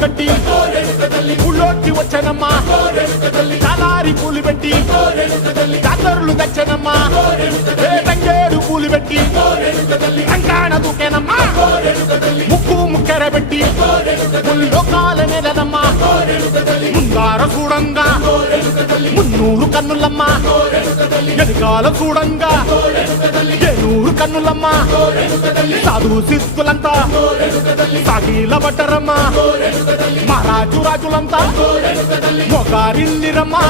కట్టి ఊళ్ళోకి వచ్చానమ్మా చాలారి పూలు పెట్టి జాతరులు తెచ్చానమ్మా తంగేడు పూలు పెట్టి రంగాణ దూకేనమ్మా ముక్కు ముక్కెర పెట్టి ముల్లోకాల నెలనమ్మా ముందార చూడంగా మున్నూరు కన్నులమ్మా ఎనకాల చూడంగా ఏనూరు కన్నులమ్మా సాధు సిద్ధులంతా సాగిల పట్టరమ్మా మహారాజు రాజులంతా మొగారిల్లిరమ్మా